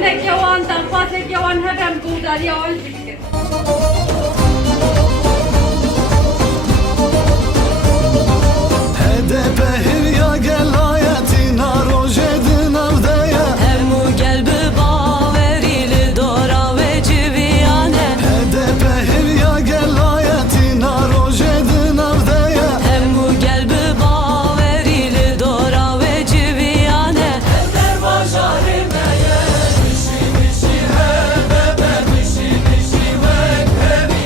Jinek yawan dan fatek yawan hebem gudar yawal bikir. HDP hirya gelayeti narojedin avdeye Hemu gel bi baverili dora ve civiyane HDP hirya gelayeti narojedin avdeye Hemu gel bi baverili dora ve civiyane Eller vajarimeye Mişi mişi hebebe mişi mişi vekhebi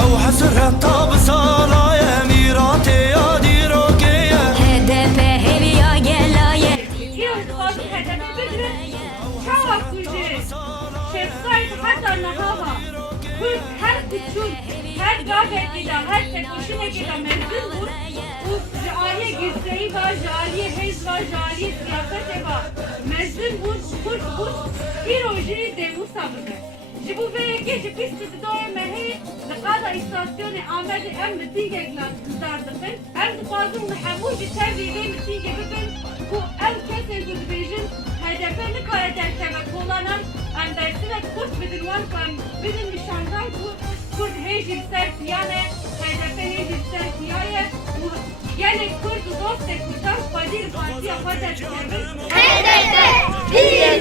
او حسرها طاب صلايه ميراتي يا ديروكيه HDP heliya gelaye Yıl fazla hedefi bildirin. Çava kuydu. Şefsayt hatta nahava. Kürt her küçük, her gafetliğe, her tekuşine giden mevzun bu. Bu jaliye güzdeyi var, jaliye hez var, jaliye siyasete var. Mevzun bu, Kürt bu, bir ojiyi devu sabırdı. Jibu ve gece pisti doya mehi, lıkada istasyonu Ahmet'i em mitingekler kızardıkın, em dipazın muhamur bir terbiyle mitinge bibin, bu em kesin güdübejin, HDP'ni karakterkeme kullanan, em dersine Kürt bidilwan kan, bidin nişandan Kürt hejir sertiyane, HDP hejir sertiyaye, yani Kürt dost Kürt'tan Kadir Partiya Fader Kürt'ün HDP bir